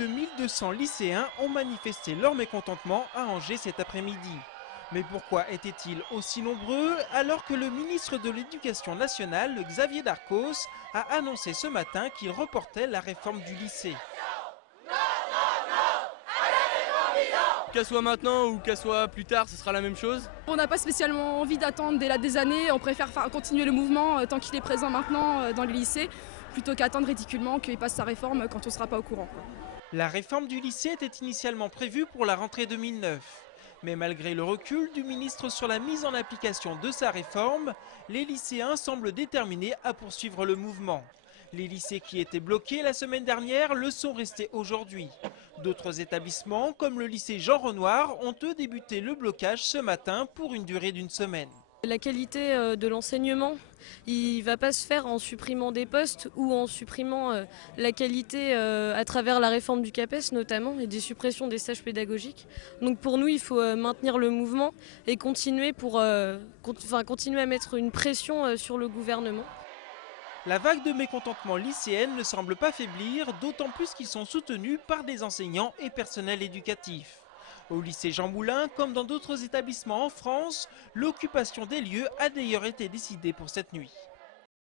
de 1200 lycéens ont manifesté leur mécontentement à Angers cet après-midi. Mais pourquoi étaient-ils aussi nombreux alors que le ministre de l'Éducation nationale, Xavier Darcos, a annoncé ce matin qu'il reportait la réforme du lycée? Qu'elle soit maintenant ou qu'elle soit plus tard, ce sera la même chose. On n'a pas spécialement envie d'attendre des années, on préfère continuer le mouvement tant qu'il est présent maintenant dans les lycées, plutôt qu'attendre ridiculement qu'il passe sa réforme quand on ne sera pas au courant. La réforme du lycée était initialement prévue pour la rentrée 2009. Mais malgré le recul du ministre sur la mise en application de sa réforme, les lycéens semblent déterminés à poursuivre le mouvement. Les lycées qui étaient bloqués la semaine dernière le sont restés aujourd'hui. D'autres établissements, comme le lycée Jean Renoir, ont eux débuté le blocage ce matin pour une durée d'une semaine. La qualité de l'enseignement, il ne va pas se faire en supprimant des postes ou en supprimant la qualité à travers la réforme du CAPES notamment et des suppressions des stages pédagogiques. Donc pour nous, il faut maintenir le mouvement et continuer, continuer à mettre une pression sur le gouvernement. La vague de mécontentement lycéenne ne semble pas faiblir, d'autant plus qu'ils sont soutenus par des enseignants et personnels éducatifs. Au lycée Jean Moulin, comme dans d'autres établissements en France, l'occupation des lieux a d'ailleurs été décidée pour cette nuit.